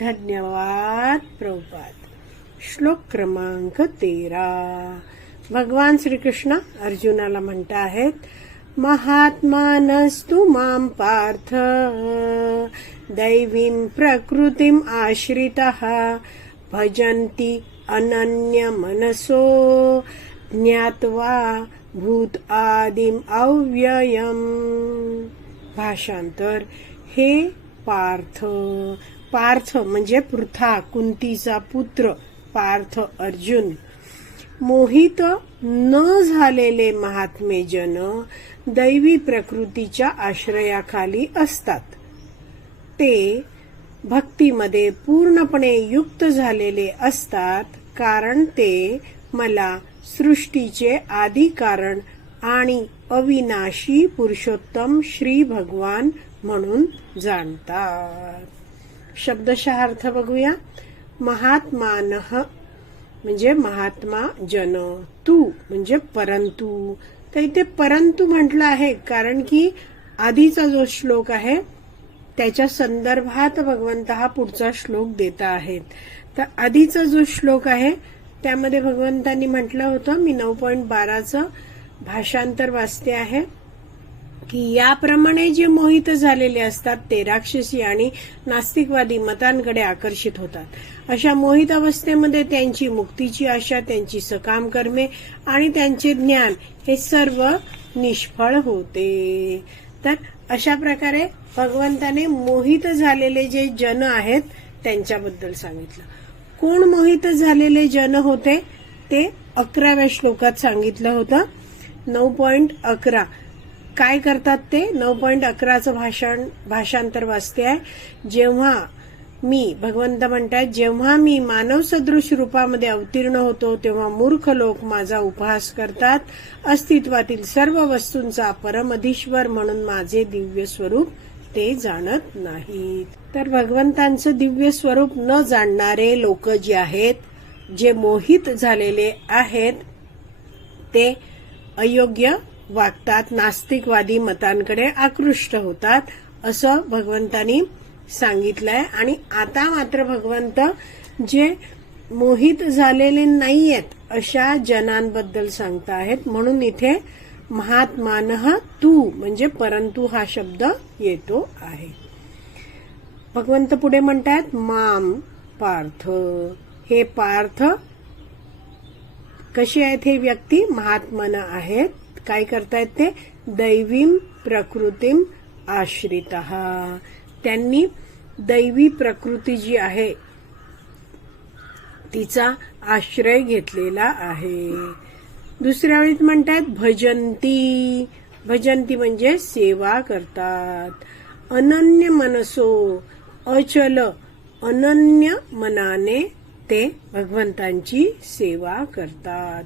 धन्यवाद प्रभुपाद. श्लोक क्रमांक तेरा. भगवान श्रीकृष्ण अर्जुनाला म्हणत आहेत महात्मानस्तु मां पार्थ दैवीं प्रकृतीम आश्रितः भजन्ति अनन्य मनसो ज्ञात्वा भूत आदिम अव्ययम. भाषांतर हे पार्थ पार्थ म्हणजे पृथा कुंतीचा पुत्र पार्थ अर्जुन. मोहित न झालेले महात्मे जन दैवी प्रकृतीच्या आश्रयाखाली असतात. ते भक्तीमध्ये पूर्णपणे युक्त झालेले असतात कारण ते मला सृष्टीचे आदी कारण आणि अविनाशी पुरुषोत्तम श्री भगवान म्हणून जाणतात. शब्दशः अर्थ बघूया. महात्मान म्हणजे महात्मा जन तू म्हणजे परंतु. तर इथे परंतु म्हटलं आहे कारण की आधीचा जो श्लोक आहे त्याच्या संदर्भात भगवंत हा पुढचा श्लोक देता आहेत. तर आधीचा जो श्लोक आहे त्यामध्ये भगवंतांनी म्हटलं होतं मी नऊ पॉईंट बाराचं भाषांतर वाचते आहे. की याप्रमाणे जे मोहित झालेले असतात ते राक्षसी आणि नास्तिकवादी मतांकडे आकर्षित होतात. अशा मोहित अवस्थेमध्ये त्यांची मुक्तीची आशा त्यांची सकाम कर्मे आणि त्यांचे ज्ञान हे सर्व निष्फळ होते. तर अशा प्रकारे भगवंताने मोहित झालेले जे जन आहेत त्यांच्याबद्दल सांगितलं. कोण मोहित झालेले जन होते ते अकराव्या श्लोकात सांगितलं होतं. नऊ पॉइंट अकरा. काय करतात ते? नऊ पॉईंट अकराचं भाषण भाषांतर वाचते आहे जेव्हा मी भगवंत म्हणतात जेव्हा मी मानव सदृश रूपामध्ये अवतीर्ण होतो तेव्हा मूर्ख लोक माझा उपहास करतात. अस्तित्वातील सर्व वस्तूंचा परमधीश्वर म्हणून माझे दिव्य स्वरूप ते जाणत नाहीत. तर भगवंतांचं दिव्य स्वरूप न जाणणारे लोक जे आहेत जे मोहित झालेले आहेत ते अयोग्य वागतात नास्तिकवादी मतांकडे आकृष्ट होतात असं भगवंतानी सांगितलंय. आणि आता मात्र भगवंत जे मोहित झालेले नाहीयेत अशा जनांबद्दल सांगताहेत. म्हणून इथे महात्मान तू म्हणजे परंतु हा शब्द येतो आहे. भगवंत पुढे म्हणतात माम पार्थ. हे पार्थ कशी आहेत हे व्यक्ती? महात्मन आहेत. काय करतायत ते? दैवीम प्रकृतीम आश्रित. त्यांनी दैवी प्रकृती जी आहे तिचा आश्रय घेतलेला आहे. दुसऱ्या वेळीत म्हणतात भजंती. भजंती म्हणजे सेवा करतात. अनन्य मनसो अचल अनन्य मनाने ते भगवंतांची सेवा करतात.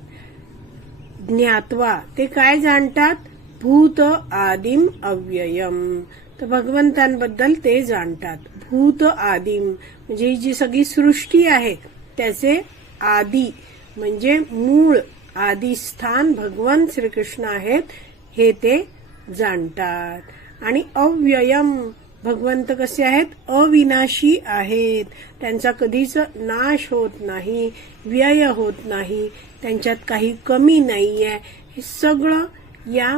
ज्ञात्वा. ते काय जाणतात? भूत आदिम अव्ययम. तर भगवंतांबद्दल ते जाणतात. भूत आदिम. म्हणजे ही जी सगळी सृष्टी आहे त्याचे आदी म्हणजे मूळ आदी स्थान भगवान श्रीकृष्ण आहेत हे ते जाणतात. आणि अव्ययम. भगवंत कसे आहेत? अविनाशी आहेत. त्यांचा कधीच नाश होत नाही व्यय होत नाही त्यांच्यात काही कमी नाही आहे हे सगळं या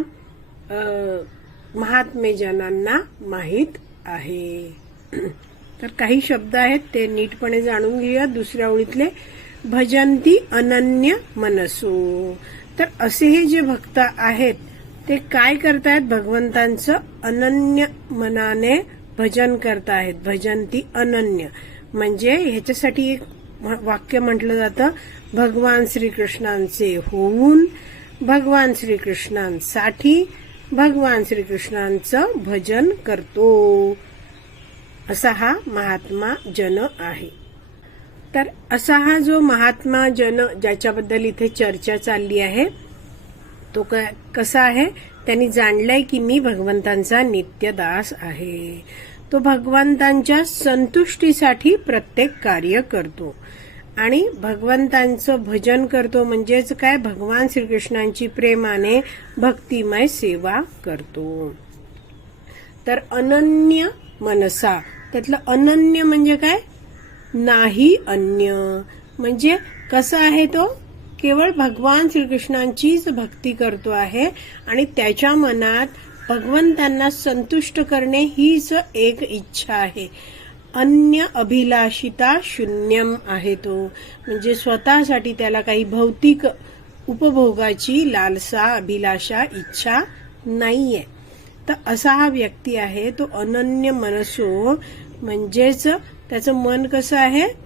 महात्मे जनांना माहीत आहे. तर काही शब्द आहेत ते नीटपणे जाणून घेऊया. दुसऱ्या ओळीतले भजंती अनन्य मनसो. तर असे हे जे भक्त आहेत ते काय करतायत? भगवंतांचं अनन्य मनाने भजन करतायत. भजंती अनन्य. म्हणजे ह्याच्यासाठी एक वाक्य म्हटलं जातं भगवान श्रीकृष्णांचे होऊन भगवान श्रीकृष्णांसाठी भगवान श्रीकृष्णांचं भजन करतो. असा हा महात्मा जन आहे. तर असा हा जो महात्मा जन ज्याच्याबद्दल इथे चर्चा चालली आहे तो क कसा आहे? त्यांनी जाणलंय की मी भगवंतांचा नित्यदास आहे. तो भगवंतांच्या संतुष्टीसाठी प्रत्येक कार्य करतो. आणि भगवंतांचं भजन करतो म्हणजेच काय? भगवान श्रीकृष्णांची प्रेमाने भक्तिमय सेवा करतो. तर अनन्य मनसा त्यातलं अनन्य म्हणजे काय? नाही अन्य. म्हणजे कसा आहे तो? केवळ भगवान श्रीकृष्णांचीच भक्ती करतो आहे आणि त्याच्या मनात भगवंतांना संतुष्ट करणे हीच एक इच्छा आहे. अन्य अभिलाषिता शून्यम आहे तो. म्हणजे स्वतःसाठी त्याला काही भौतिक उपभोगाची लालसा अभिलाषा इच्छा नाहीये. तर असा हा व्यक्ती आहे तो अनन्य मनसो. म्हणजेच त्याचं मन कसं आहे?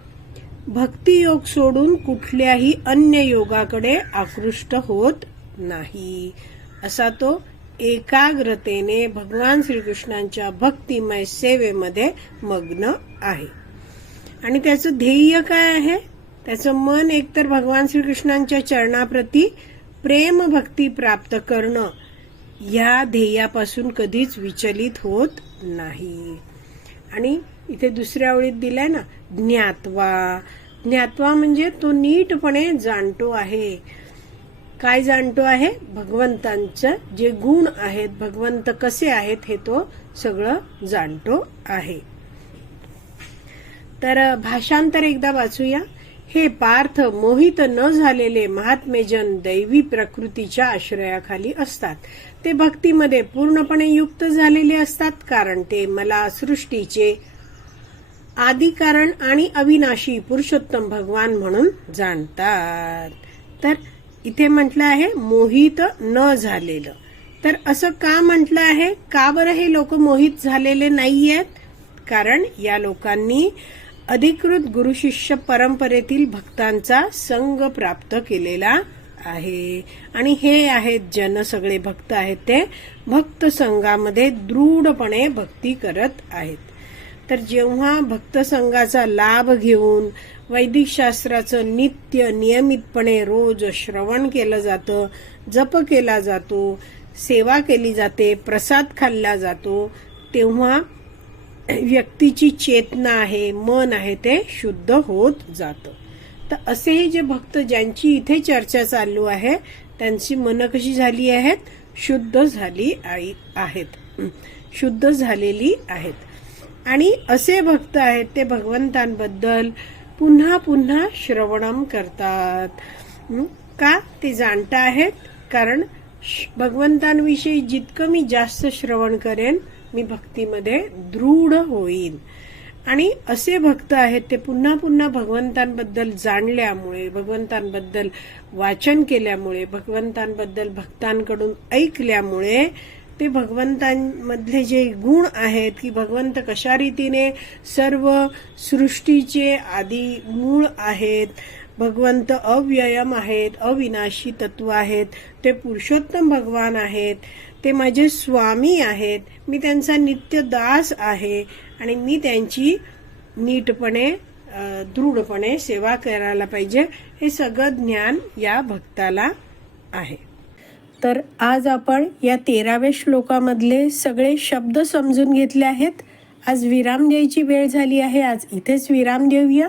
भक्तियोग सोडून कुठल्याही अन्य योगाकडे आकृष्ट होत नाही. असा तो एकाग्रतेने भगवान श्रीकृष्णांच्या भक्तिमय सेवेमध्ये मग्न आहे. आणि त्याचं ध्येय काय आहे? त्याचं मन एकतर भगवान श्रीकृष्णांच्या चरणाप्रती प्रेम भक्ती प्राप्त करणं या ध्येयापासून कधीच विचलित होत नाही. आणि इथे दुसऱ्या ओळीत दिलाय ना ज्ञातवा. ज्ञातवा म्हणजे तो नीटपणे जाणतो आहे. काय जाणतो आहे? भगवंतांचं जे गुण आहेत भगवंत कसे आहेत हे तो सगळं जाणतो आहे. तर भाषांतर एकदा वाचूया. हे पार्थ मोहित न झालेले महात्मेजन दैवी प्रकृतीच्या आश्रयाखाली असतात. ते भक्तीमध्ये पूर्णपणे युक्त झालेले असतात कारण ते मला सृष्टीचे आदिकारण आणि अविनाशी पुरुषोत्तम भगवान म्हणून जाणतात. तर इथे म्हटलं आहे मोहित न झालेलं. तर असं का म्हटलं आहे? का बरं हे लोक मोहित झालेले नाहीयेत? कारण या लोकांनी अधिकृत गुरुशिष्य परंपरेतील भक्तांचा संघ प्राप्त केलेला आहे. आणि हे आहेत जन सगळे भक्त आहेत ते. भक्त संघामध्ये दृढपणे भक्ती करत आहेत. तर जेव्हा भक्त संघाचा लाभ घेऊन वैदिक शास्त्राचं नित्य नियमितपणे रोज श्रवण केलं जातं जप केला जातो सेवा केली जाते प्रसाद खाल्ला जातो तेव्हा व्यक्तीची चेतना आहे मन आहे ते शुद्ध होत जातं. तर असे हे जे भक्त ज्यांची इथे चर्चा चालू आहे त्यांची मनं कशी झाली आहेत? शुद्ध झाली आहेत. शुद्ध झालेली आहेत. आणि असे भक्त आहेत ते भगवंतांबद्दल पुन्हा पुन्हा श्रवणम करतात. का ते जाणता आहेत? कारण भगवंतांविषयी जितकं मी जास्त श्रवण करेन मी भक्तीमध्ये दृढ होईन. आणि असे भक्त आहेत ते पुन्हा पुन्हा भगवंतांबद्दल जाणल्यामुळे भगवंतांबद्दल वाचन केल्यामुळे भगवंतांबद्दल भक्तांकडून ऐकल्यामुळे ते भगवंतांमधले जे गुण आहेत की भगवंत कशा रीतीने सर्व सृष्टीचे आदी मूळ आहेत भगवंत अव्ययम आहेत अविनाशी तत्व आहेत ते पुरुषोत्तम भगवान आहेत ते माझे स्वामी आहेत मी त्यांचा नित्य दास आहे आणि मी त्यांची नीटपणे दृढपणे सेवा करायला पाहिजे हे सगळं ज्ञान या भक्ताला आहे. तर आज आपण या तेराव्या श्लोकामधले सगळे शब्द समजून घेतले आहेत. आज विराम द्यायची वेळ झाली आहे. आज इथेच विराम देऊया.